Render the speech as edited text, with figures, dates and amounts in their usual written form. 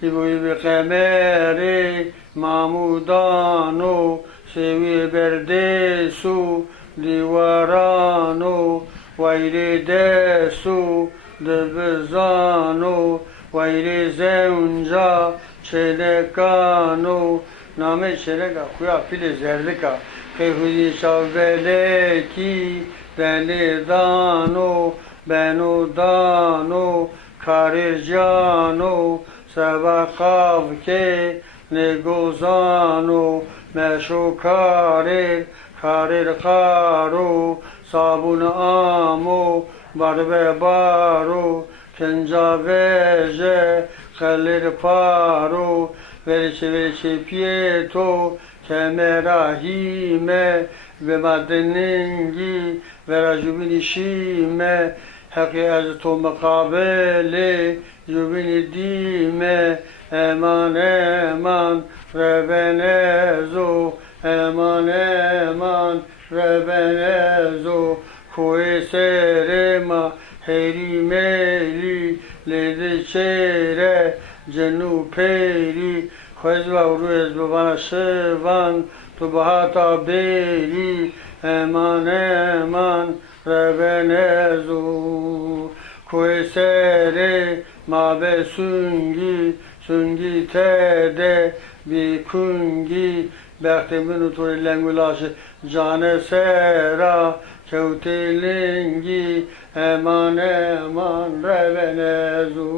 Sibuy bi qemeri mamudano sevi berdesu divarano vayre desu debzano vayre zenca çelekano name çeleka kuya pile zerdika kehudi şavveleki benedano benodano karircano Sabakav ke negozano meşo karir karo sabun amo barbe baro kenca veje kalir paro veriçe pieto kemerahime ve madenengi verajubini şime Haki az to mukabele Jubini dime Eman eman Rebenezo Eman eman Rebenezo Koe serema Heri meli Lede çere Cenu peri Khwezva uruez babana sevan Tu bahata beri Eman eman Rebenezo Koesere mabe sungi tede bi kungi Bertemin uturi lengulaşı cane sera Kevtelingi eman eman Rebenezo